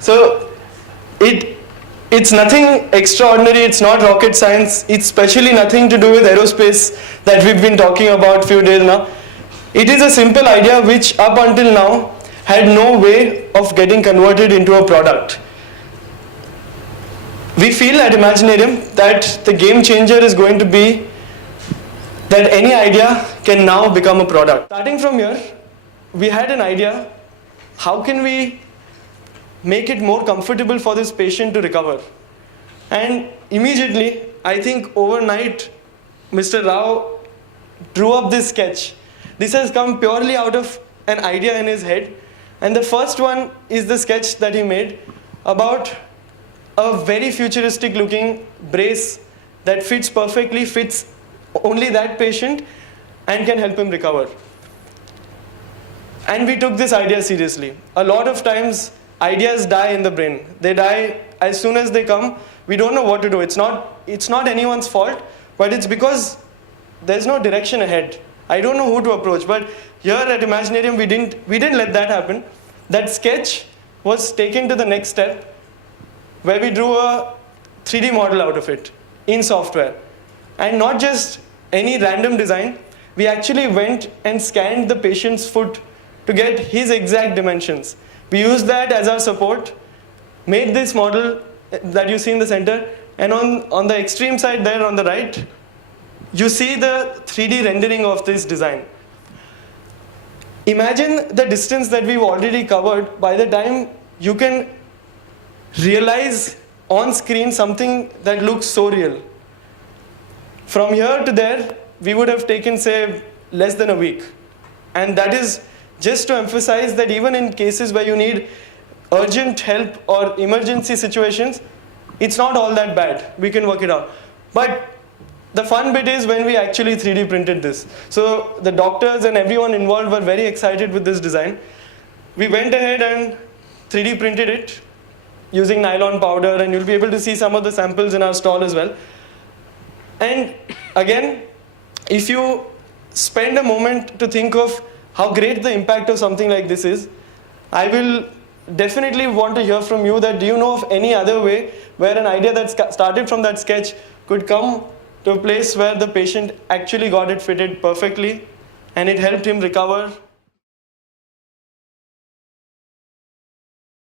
So it's nothing extraordinary, it's not rocket science, it's especially nothing to do with aerospace that we've been talking about few days now. It is a simple idea which up until now had no way of getting converted into a product. We feel at Imaginarium that the game changer is going to be that any idea can now become a product. Starting from here, we had an idea, how can we make it more comfortable for this patient to recover? And immediately, I think overnight, Mr. Rao drew up this sketch. This has come purely out of an idea in his head. And the first one is the sketch that he made about a very futuristic looking brace that fits perfectly, fits only that patient and can help him recover. And we took this idea seriously. A lot of times, ideas die in the brain. They die as soon as they come. We don't know what to do. It's not anyone's fault, but it's because there's no direction ahead. I don't know who to approach, but here at Imaginarium, we didn't let that happen. That sketch was taken to the next step, where we drew a 3D model out of it in software. And not just any random design, we actually went and scanned the patient's foot to get his exact dimensions. We used that as our support, made this model that you see in the center, and on the extreme side there on the right, you see the 3D rendering of this design. Imagine the distance that we've already covered by the time you can realize on screen something that looks so real. From here to there, we would have taken, say, less than a week. And that is just to emphasize that even in cases where you need urgent help or emergency situations, it's not all that bad. We can work it out. But the fun bit is when we actually 3D printed this. So the doctors and everyone involved were very excited with this design. We went ahead and 3D printed it using nylon powder, and you'll be able to see some of the samples in our stall as well. And again, if you spend a moment to think of how great the impact of something like this is, I will definitely want to hear from you that do you know of any other way where an idea that started from that sketch could come to a place where the patient actually got it fitted perfectly and it helped him recover